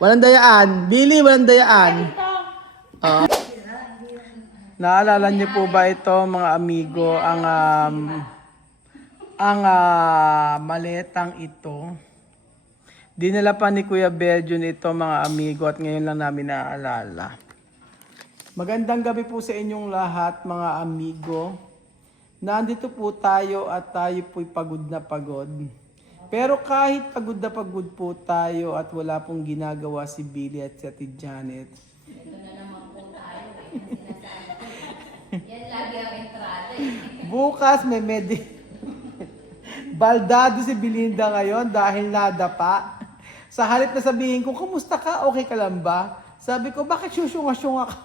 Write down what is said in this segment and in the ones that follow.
Walang dayaan. Billy, walang dayaan. Naalala niyo po ba ito, mga amigo, maletang ito? Dinala pa ni Kuya Belgium ito, mga amigo, at ngayon lang namin naaalala. Magandang gabi po sa inyong lahat, mga amigo. Nandito po tayo at tayo po'y pagod na pagod. Pero kahit pagod na pagod po tayo at wala pong ginagawa si Billy at si Ate Janet. Ito na naman po tayo Yan lagi ang entrada Bukas may baldado si Belinda ngayon dahil nadapa. Sa halip na sabihin ko, kumusta ka? Okay ka lang ba? Sabi ko, bakit syusyunga-syunga ka?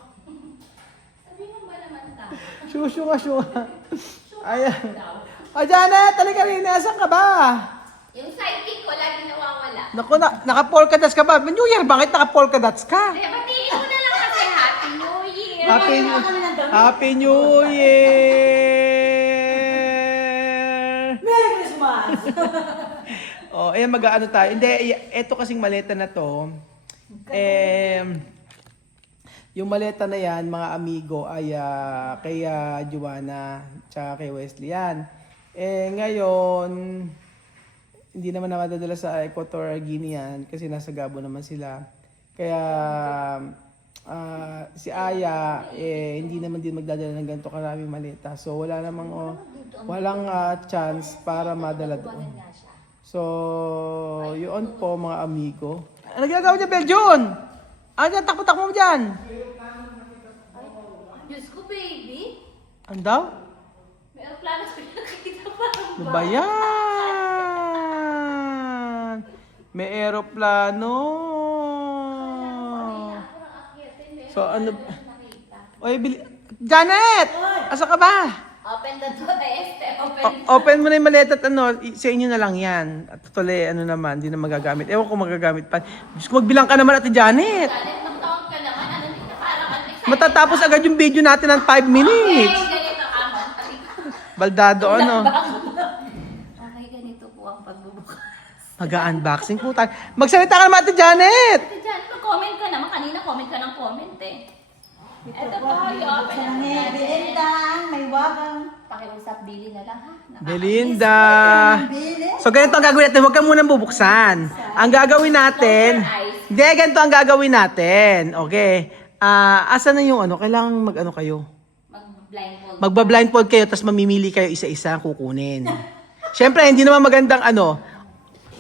Sabi mo ba naman ta? Syusyunga-syunga. Ayan. O Janet, halika rin. Asan ka ba? Yung sidekick ko lagi nawawala. Naku, naka-polka dots ka ba? New Year, bakit naka-polka dots ka? Kaya batiin mo na lang kasi Happy New Year. Happy New Year! Merry Christmas! Oh, ayan, mag-ano tayo. Hindi, eto kasing maleta na to. Yung maleta na yan, mga amigo, ay kay Joanna, tsaka kay Wesley yan. Ngayon, hindi naman nakadadala sa Equatorial Guinea yan, kasi nasa Gabo naman sila. Kaya, si Aya, hindi naman din magdadala ng ganito karaming maleta. So, wala namang, walang chance para madala doon. So, yun po, mga amigo. Ano ginagawa niya, Belgium? Ano yan? Takbo-takbo mo dyan? Diyos ko, baby. Ano daw? May aeroplano sa pinakita pa. Ano ba yan? May aeroplano. So, ano? Oy, Janet! Asa ka ba? Open the door, Open mo na yung maleta at sa inyo na lang yan. At tuloy, naman, hindi na magagamit. Ewan ko magagamit pa. Diyos ko, magbilang ka naman, Ate Janet. Janet, magtawag ka naman. Ano dito? Parang excited. Matatapos agad yung video natin ng 5 minutes. Okay, ganito ka mo. Baldado, ano? Okay, ganito po ang pagbubukas. Mag-unboxing po tayo. Magsalita ka naman, Ate Janet! Ate Janet, mag-comment ka naman. Kanina comment ka ng comment Ito po, i-open na natin. Belinda, may wagang. Pakiusap, Billy na lang ha. Belinda! So ganito ang gagawin natin, huwag ka munang bubuksan. Ang gagawin natin, hindi, ganito ang gagawin natin. Okay. Asa na yung kailangan mag-ano kayo? Mag-blindfold. Magba-blindfold kayo, tapos mamimili kayo isa-isa ang kukunin. Siyempre, hindi naman magandang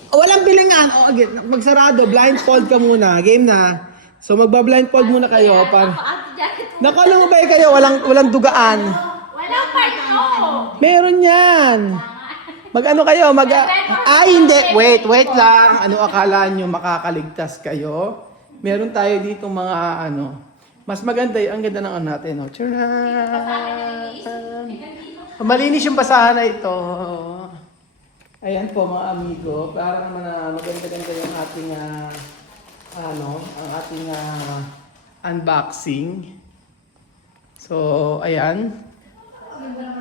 walang bilingan. Magsarado, blindfold ka muna. Game na. So magba-blindfold muna kayo. Ako, Ate Janet. Nakalumabay kayo, walang dugaan. Walang part to. Meron yan. Mag-ano kayo? Hindi. Wait lang. Ano akala nyo makakaligtas kayo? Meron tayo dito mga mas maganda ang ganda ng natin. Tcharan! Malinis yung basahan na ito. Ayan po, mga amigo. Para naman maganda-ganda yung ating ang ating unboxing. So, ayan.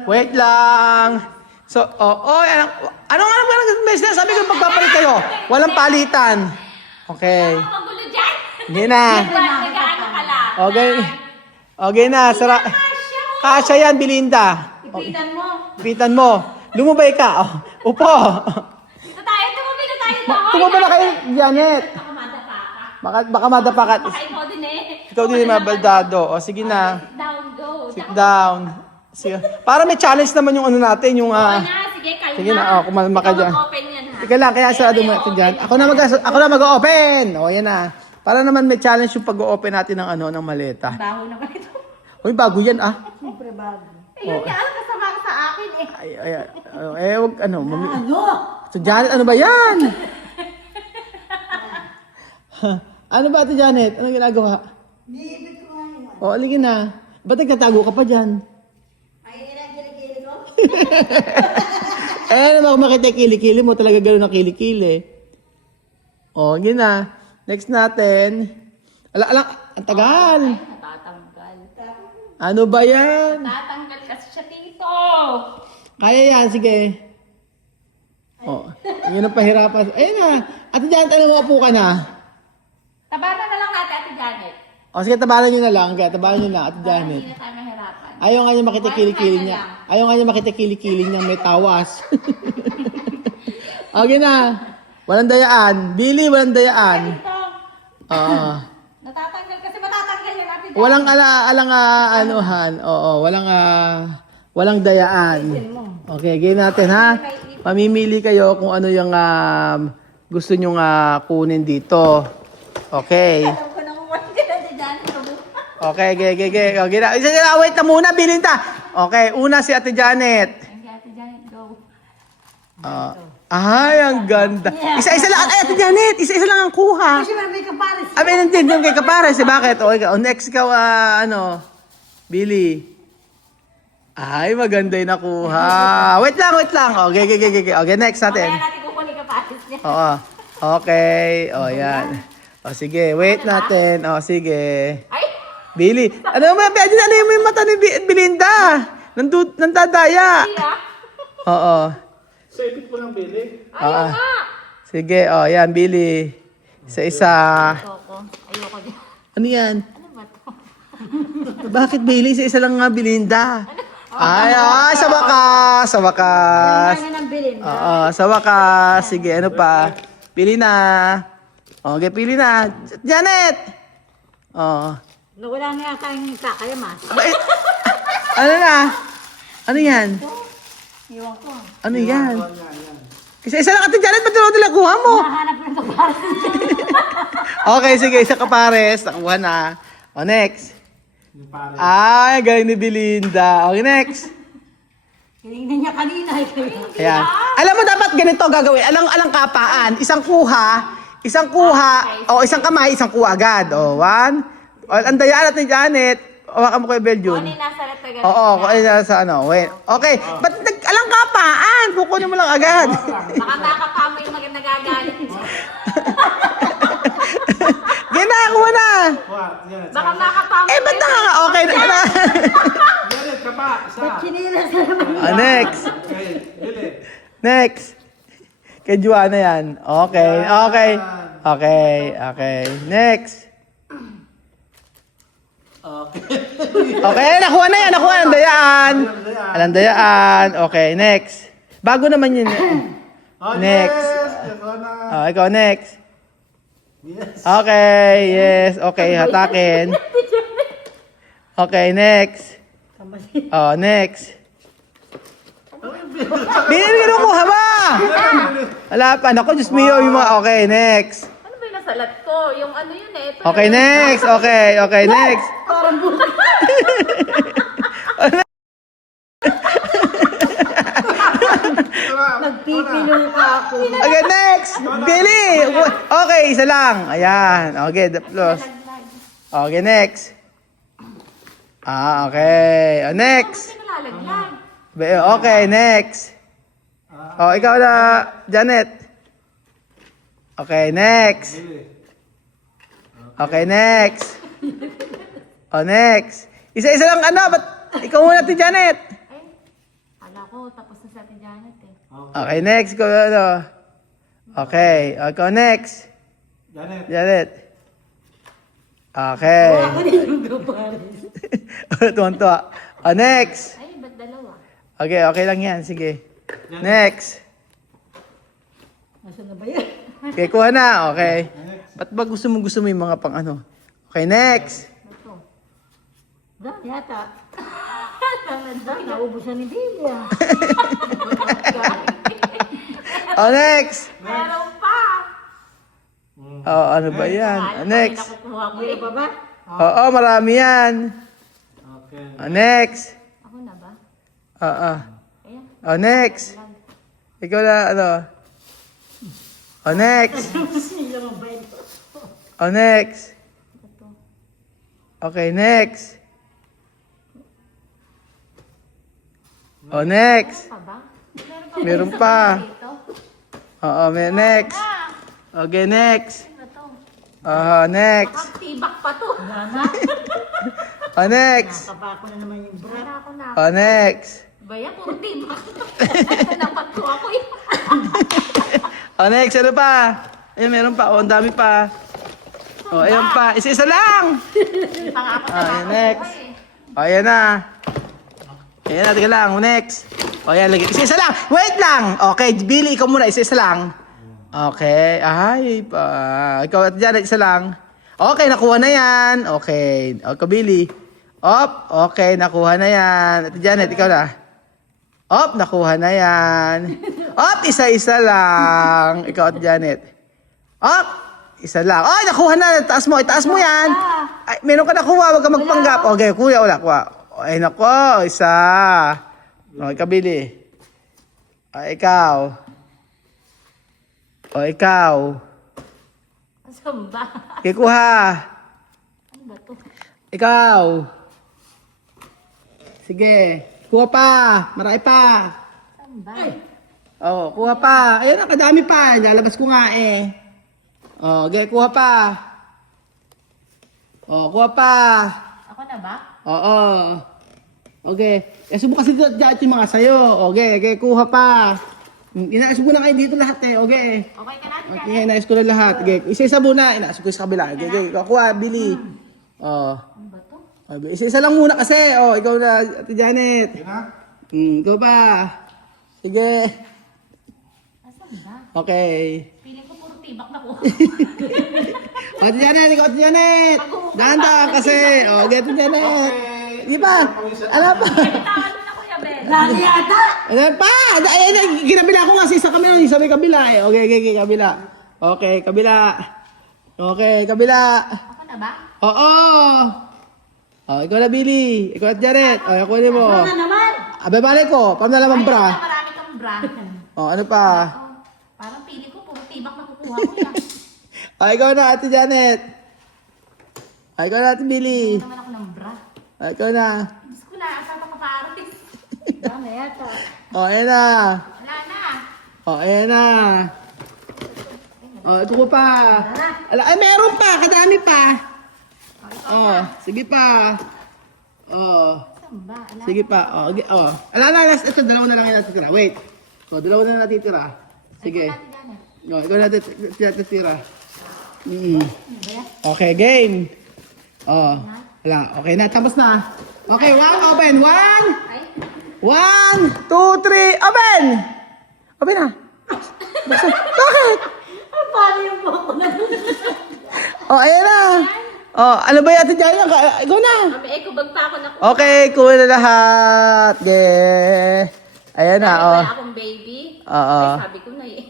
Wait lang. So, ano nga may sinasabi ko magpapalit kayo? Walang palitan. Okay. Magulo dyan. Hindi na. Nag-ano ka lang. Okay na. Kasya yan, Belinda. Ipitan mo. Ipitan mo. Lumubay ka. Upo. Dito tayo. Tumabi na tayo doon. Tumaba na kayo, Janet. Baka madapa ka. Baka madapa ka. Baka ikaw din Ikaw din yung mabaldado. O, sige na. Sit down, go. Sit down. Sige. Para may challenge naman yung natin, yung Okay na, sige, kalma. sige na, kumalma ka dyan. Open yan ha. Ika lang, kaya sarado mo natin dyan. Ako na mag-open. O, yan na. Para naman may challenge yung pag-open natin ng ng maleta. Baho naman ito. Uy, bago yan Siyempre bago. Ayun nga, kasama ka sa akin wag So, Janet, ano ba yan? Ano ba ito, Janet? Ano ginagawa? Niipit ko nga yun. O, aligin na. Ba't nagtatago ka pa dyan? Ay, kilikili ko. Naman kung makita yung kilikili mo, talaga gano'n ang kilikili. O, yun na. Next natin. Ang tagal. Natatanggal. Ano ba yan? Natatanggal kasi siya dito. Kaya yan, sige. O, yun ang pahirapan. Ayun na. Ate Janet, alam mo, upo ka na. Taba O sige, tabaran nyo na lang. Kaya tabaran nyo na, Ate Para Janet. hindi na tayo mahirapan. Ayaw nga niya makita kilikili niya. Kanya lang. Ayaw nga niya makita kilikili niyang may tawas. Okay na. Walang dayaan. Billy, walang dayaan. Ito, Oo. natatanggal kasi matatanggal yan natin. Walang anuhan. Oo, walang dayaan. Okay, game natin ha. Mamimili kayo kung ano yung gusto nyong kunin dito. Okay. Alam ko na kung wala ka na dyan. Okay, okay na. Wait na muna, bilhin ta. Okay, una si Ate Janet. Hindi, Ate Janet, go. Ay, ang ganda. Isa-isa lang. Ay, Ate Janet, isa-isa lang ang kuha. Kasi may kapares. Ah, may nandiyan kay Kapares. Bakit? Okay, next ikaw, Billy. Ay, maganda yung nakuha. Wait lang. Okay, next natin. Kaya natin kukunin ka patis niya. Oo. Okay. O, yan. O, sige. Wait natin. O, sige. Ay! Billy. Ano yung mata ni Belinda? Nandadaya. Hindi ah. Oo. Ayaw Ah. nga. Sige. O, yan, Billy. Isa-isa. Ayoko dyan. Ano yan? Ano ba to? Bakit Billy? Isa-isa lang nga Belinda. Ay, sa wakas. Kaya ng bilin. Oo, sa wakas. Sige, ano pa? Pili na. Okay, pili na. Janet! Oo. Wala na yata yung kakaya, mas. Abay, ano na? Ano yan? Iwan ko. Ano yan? Isa-isa lang Ate Janet, ba't nila kuha mo? Mahanap ko ng kapares. Okay, sige, isa ka pares. Nakuha na. O, next. Ay, galing ni Belinda. Okay, next. Hinignan niya kanina. Ayan. Alam mo, dapat ganito gagawin. Alang kapaan. Isang kuha, o isang kamay, isang kuha agad. O, one. O, ang dayaan natin, Janet. Hawakan mo kay Belgium. Ano yung nasa retagal? Oo, kung ano sa ano. Wait. Okay. Ba't alang kapaan? Kukunin mo lang agad. Baka makakama yung maganda nagagalit. Ginakuha na. Baka makakama. Eh, ba't nakaka... Okay na. Chinilas na naman. Next. Next. Kay Juana yan. Okay. Next. Okay, nakuha na yan. Nakuha ng dayaan. Okay, next. Bago naman yun. Next. Ikaw next. Okay, yes. Okay, hatakin. Okay, next. Next. Binili kinukuha ba? Wala pa. Naku, Diyos mio. Yung mga... Okay, next. Ano ba yung nasalat ko? Yung ano yun eh. Ito Okay, yun. next. Okay, next. Nagpipilong ka ako. Okay, next. Billy. Okay, isa lang. Ayan. Okay, the plus. Okay, next. Okay. Next. Hindi nalalaglag. Okay, next. Ikaw na, Janet. Okay, next. Okay, next. Next. Isa-isa lang ba't ikaw muna, Ate Janet? Ay, kala ko tapos na sa atin Janet eh. Okay, next. Ikaw, Okay, ikaw next. Janet. Okay. Ako din yung kapares. Tuwan-tuwa. Next. Ay, ba't dalawa? Okay lang yan. Sige. Next. Nasaan na ba yan? Okay, kuha na. Okay. Ba't ba gusto mo yung mga pang ano? Okay, next. Ito. Da, yata. Naubos na ni Billy ah. Next. Meron pa. Ano ba yan? Next. Nakukuha ko Meron eh. pa ba? Marami yan. Next. Ako na ba? Ayan. Next. Ikaw na, next. Next. Okay, next. Next. Pa ba? Meron pa. Dito? May next. Okay, next. Ano to? Next. Baka tibak pa to. Next. Nakapa ko na naman yung bra. Wala ako na. Next. Baya, puro tibak. Napat ko ako eh. Next, ano pa? Meron pa. Ang dami pa. O, ayan pa. Isa-isa lang. Ayan, next. O, ayan na. Ayan na, tika lang. Next. O, ayan, lagi. Isa-isa lang. Wait lang. Okay, Billy, ikaw muna. Isa-isa lang. Okay. Ay, pa. Ikaw at Janet, isa lang. Okay, nakuha na yan. Okay. Okay, Billy. Op, okay, nakuha na yan. At Janet, ikaw na. Op, nakuha na yan. Op, isa-isa lang. Ikaw at Janet. Op, isa lang. Ay, nakuha na. Itaas mo yan. Ay, meron ka nakuha. Huwag ka magpanggap. Okay, kuya, wala. Kuha. Ay, nako, isa. Okay, Kabili. Ay, ikaw. O, ikaw. Saan ba? Kikuha. Ano ba to? Ikaw. Sige. Kuha pa. Marami pa. Saan ba? Oh, kuha pa. Ayun, kadami pa. Lalabas ko nga eh. Oh, okay, kuha pa. Oh, kuha pa. Ako na ba? Oo. Okay. Subukan kasi dyan yung mga sayo. Okay, okay, kuha pa. Inaayos ko na kayo dito lahat eh. Okay. Okay ka natin. Okay, inaayos ko na lahat. Okay, isa-isa muna. Inaayos ko sa kabila. Okay, okay. Kuha, Billy. Oh. Ano ba to? Okay, isa-isa lang muna kasi. Oh, ikaw na, Ate Janet. Ikaw pa. Sige. Asan ba? Okay. Feeling ko puro tibak na ko. Ate Janet, ikaw Ate Janet. Dahan-dahan kasi. Okay, Ate Janet. Di ba? Alam pa. Bitawan mo na Kuya Ben. Dami yata. Alam pa. Ayan, ginabila ko nga sa isa kami. Isa may kabila eh. Okay, okay, okay, kabila. Okay, kabila. Okay, kabila. Ako na ba? Oo. Oh, ikaw na, Billy. Ikaw at Janet. Oh, ako na mo. Ano naman? Abe, balik ko. Pam na naman, Ayun bra. na, marami kang bra. Oh, ano pa? Oh, parang feeling ko puro tibak na kukuha ko yan. Oh, ikaw na, Ate Janet. Oh, ikaw na, Ate Billy. Naman ako ng bra. Oh, ikaw na. Diyos ko na, asan pa kaparis? Dami yata. Oh, ayan na. Wala na. Oh, ayan na. Oh, ito ko pa. Ay, meron pa. Kadami pa. Oh, sige pa. Oh, Saan ba? Ala. sige pa. Oh, oh. Last. Ito, dalawa na lang yung natitira. Wait. Oh, dalawa na natitira. Sige. Natin Janet. Oh, ikaw na natitira. Okay, game. Oh, wala. Okay na, tapos na. Okay, one, open. One. Ay, 1, 2, 3, open! Open na. Buksan. Bakit? Paano yung buhok na? Oh, ayan na. Oh, ano ba yata dyan? Ikaw na. may ekubag pa ako na Okay, cool na lahat. Yeah. Ayan na, oh. Wala akong baby. Oo. Ay, sabi ko na eh.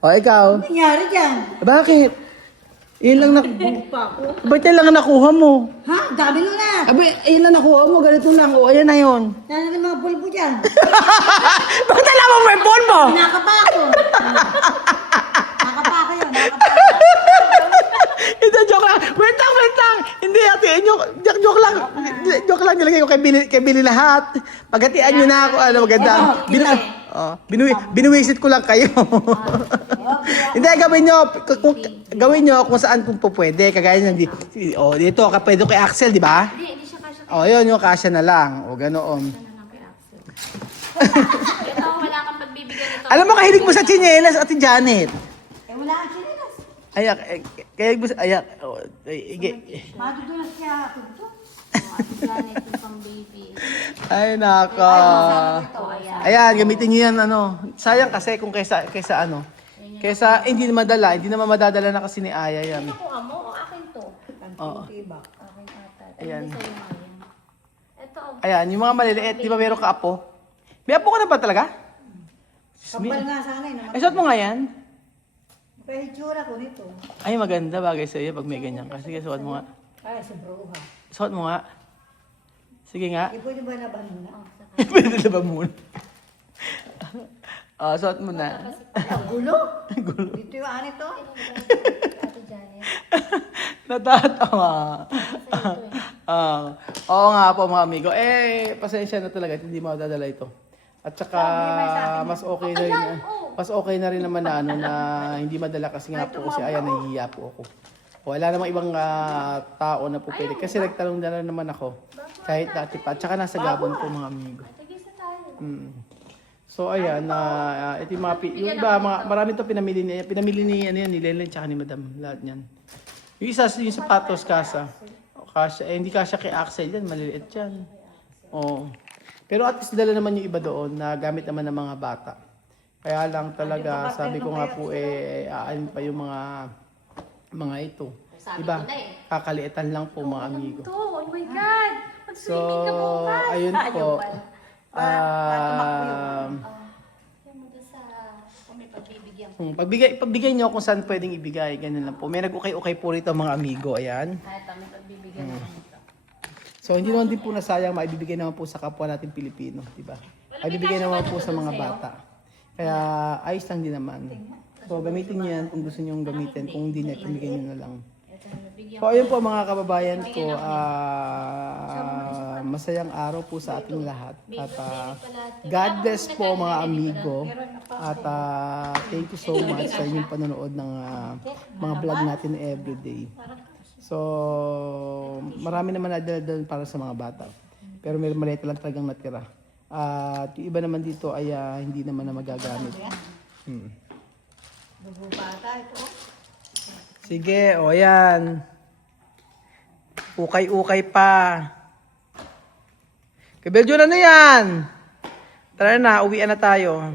Oh, ikaw. Ano nangyari dyan? Bakit? Yun lang na... Buhok pa ako. Ba't yan lang ang nakuha mo? Ha? Dami nun na. Abay, yun lang nakuha mo. Ganito lang. Oh, ayan na yun. Nasa yung mga bulbo dyan. Bakit alam mo may phone mo? Nakapa ako. Nakapa ako yun. Nakapa ako. Ito, joke lang. Wait lang. Hindi, ate. Joke lang. Joke lang. Nilagay ko kay Billy lahat. Paghatian nyo na ako. Ano, maganda. Binuwisit ko lang kayo. Hindi, gawin nyo kung saan kung po pwede. Kagaya nyo, dito, pwede kay Axel, di ba? Hindi siya kasya. Yun, yung kasya na lang. O, ganoon. Ano lang kay Axel. Ito, wala kang pagbibigyan nito. Alam mo, kahilig mo sa chinelas, Ate Janet. Eh, wala kang sinilas. Ayak, kahilig mo sa, Madudulas siya ako dito. Janet yung pang baby. Ay, naka. Ito, ayan. Ayan, gamitin niyo yan, ano. Sayang kasi kung kaysa ano. Kaysa, hindi na madadala na kasi ni Aya yan. Nakuha mo o akin to? Oo. Akin ata. Ayan. Hindi sa'yo nga yan. Ito, Ayan, yung mga maliliit, di ba meron ka apo? May apo ka na ba talaga? Kapal nga sana eh. Ay, suot mo nga yan. Kaya hitsura ko nito. Ay, maganda bagay sa iyo pag may ganyan ka. Sige, suot mo nga. Ay, sa bruha. Suot mo nga. Sige nga. Di pwede ba naban muna? Pwede na ba muna? Suot mo na. Ang gulo. Dito yung ani to. Ate Janet. Natatawa. Oo nga po mga amigo. Pasensya na talaga. Hindi mo dadala ito. At saka mas okay na rin. Mas okay na rin naman na ano na hindi madala kasi nga po kasi ayan nahihiya po ako. Wala namang ibang tao na po pwede. Kasi nagtanong na naman ako. Kahit dati pa. At saka nasa Gabon po mga amigo. Tagisa tayo. So ayan, ito yung mga, yung iba, marami to pinamili ni ano yan, ni Lelen tsaka ni Madam, lahat yan. Yung isa, yung sapatos, kasa. Kasya, hindi kasya kay Axel yan, maliliit yan. Oo. Pero at least dala naman yung iba doon na gamit naman ng mga bata. Kaya lang talaga, sabi ko nga po aanin pa yung mga ito. Sabi Diba? ko na eh. Kakaliitan lang po mga amigo. Ito, oh my God! So, Mag-swimming ka bukas! ayun po. Yan mo doon sa kung may pagbibigyan. Pagbigay nyo kung saan pwedeng ibigay. Ganun lang po. May nag-ukay-ukay po rito mga amigo. Ayan. Kahit may pagbibigyan naman ito. So, hindi naman din po nasayang maibibigay naman po sa kapwa natin Pilipino. Diba? Maibibigay naman po sa mga bata. Kaya ayos lang din naman. So, gamitin nyo yan kung gusto nyo gamitin. Kung hindi na, pamigay nyo na lang. So, ayun po mga kababayan ko. Masayang araw po sa ating lahat. At God bless po mga amigo. At thank you so much sa inyong panonood ng mga vlog natin everyday. So, marami naman nadala para sa mga bata. Pero may maliit lang talagang natira. At yung iba naman dito ay hindi naman na magagamit. Dugo bata ito. Sige, o yan. Ukay-ukay pa. Kabeljo na yan. Tara na, uwian na tayo.